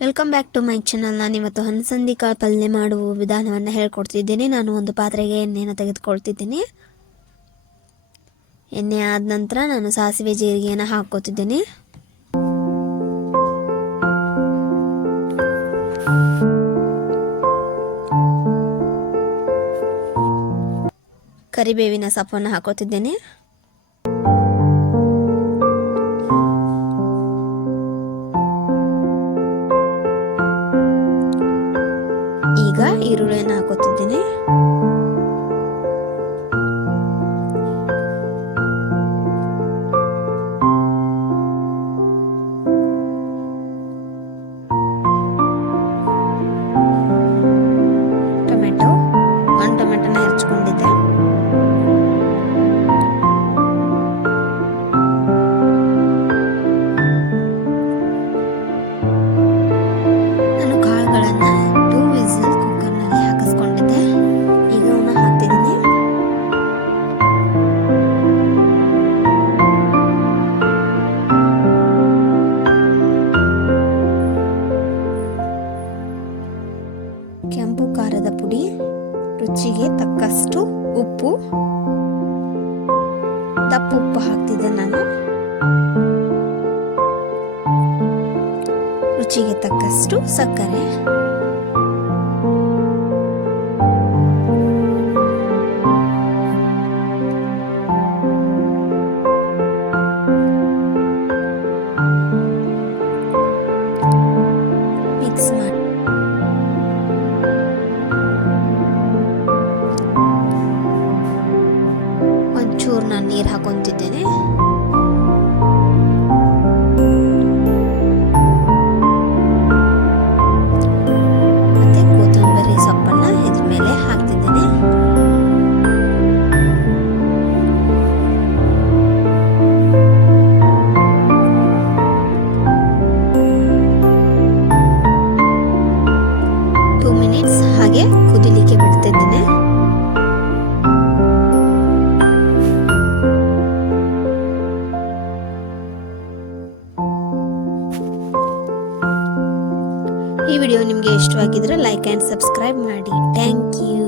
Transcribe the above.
Welcome back to my channel. ನಾನಿವತ್ತು ಹಲಸಂದಿ ಕಾಳು ಪಲ್ಯ ಮಾಡುವ ವಿಧಾನವನ್ನು ಹೇಳ್ಕೊಡ್ತಿದ್ದೀನಿ. ನಾನು ಒಂದು ಪಾತ್ರೆಗೆ ಎಣ್ಣೆಯನ್ನು ತೆಗೆದುಕೊಳ್ತಿದ್ದೀನಿ. ಎಣ್ಣೆ ಆದ ನಂತರ ನಾನು ಸಾಸಿವೆ ಜೀರಿಗೆಯನ್ನು ಹಾಕೋತಿದ್ದೀನಿ. ಕರಿಬೇವಿನ ಸೊಪ್ಪನ್ನು ಹಾಕೋತಿದ್ದೇನೆ. ಈಗ ಈರುಳ್ಳಿಯನ್ನು ಹಾಕೋತಿದ್ದೀನಿ. ಒಂದು ಟೊಮೆಟೊನ ಹೆಚ್ಚಿಕೊಂಡಿದ್ದೆ. ನಾನು ಕಾಳುಗಳನ್ನು 2 ವಿಸಿಲ್ ಕುಕ್ಕರ್ನಲ್ಲಿ ಹಾಕಿಸ್ಕೊಂಡಿದ್ದೆ. ಈಗ ಅವನ್ನ ಹಾಕ್ತಿದ್ದೀನಿ. ಕೆಂಪು ಖಾರದ ಪುಡಿ, ರುಚಿಗೆ ತಕ್ಕಷ್ಟು ಉಪ್ಪು, ದಪ್ಪ ಉಪ್ಪು ಹಾಕ್ತಿದ್ದೆ ನಾನು. ರುಚಿಗೆ ತಕ್ಕಷ್ಟು ಸಕ್ಕರೆ, ಮಿಕ್ಸ್ ಮಾಡಿ ಒಂಚೂರು ನಾನು ನೀರು ಹಾಕೊಂತಿದ್ದೇನೆ. ಮತ್ತೆ ಕೊತ್ತಂಬರಿ ಸೊಪ್ಪನ್ನ ಇದ್ರ ಮೇಲೆ ಹಾಕ್ತಿದ್ದೇನೆ. ಟೂ ಮಿನಿಟ್ಸ್ ಹಾಗೆ ಕುದಿಲಿಕ್ಕೆ ಬಿಡ್ತಿದ್ದೇನೆ. ಈ ವಿಡಿಯೋ ನಿಮಗೆ ಇಷ್ಟವಾಗಿದ್ರೆ ಲೈಕ್ ಆ್ಯಂಡ್ ಸಬ್ಸ್ಕ್ರೈಬ್ ಮಾಡಿ. Thank you.